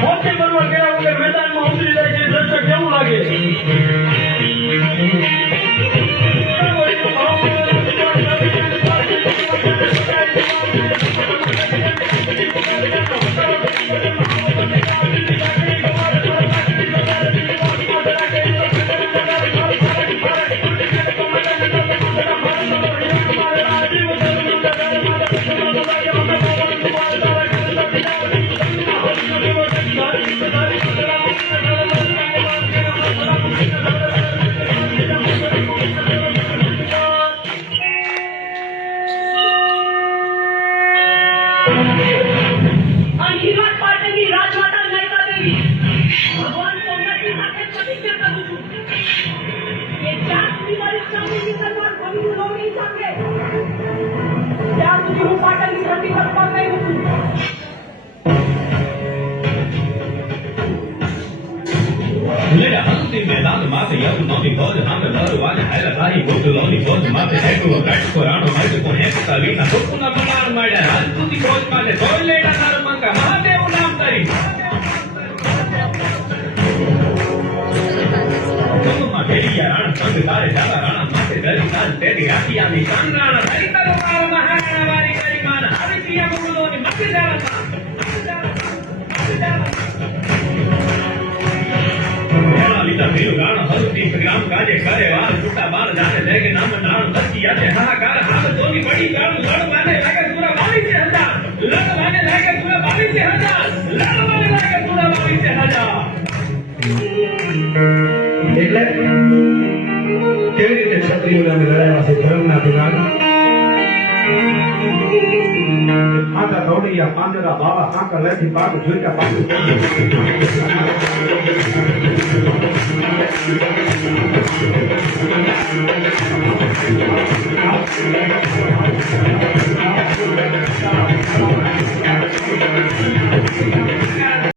મોતી બનવા ગયા વગર મેદાનમાં ઉતરી જાય છે દ્રશ્ય કેવું લાગે? मैदान माथे यम नौनी फौज हम दरवाजे हैदराबादी गोटलोनी फौज माथे हेटू बैठ को राणो माइट को है कलीना हुकुना बनार माडे राजपूती फौज माथे तोड़ लेना तार मंका महादेव नाम तरी तुम माथेरिया राणा संग तारे जाला राणा माथे दरी तार तेरी आखिया नी कांगराणा हरी तरो कार महाराणा वारी करी मान हरी पिया मुलोनी मत जाला गाना हल्दी ग्राम काजे करे वार टूटा बार जाने लेके नाम नाम दस्ती आते हाहाकार हाथ दोनी बड़ी गाल लड़वाने लगे पूरा 22,000 लड़वाने लगे पूरा 22,000 लड़वाने लगे पूरा 22,000 એટલે કેવી રીતે ક્ષત્રિયોને લડાયા છે ધર્મના દિનાર આટા દોડિયા પાંજરા બાબા સાંકર લેથી પાક જોઈતા પાક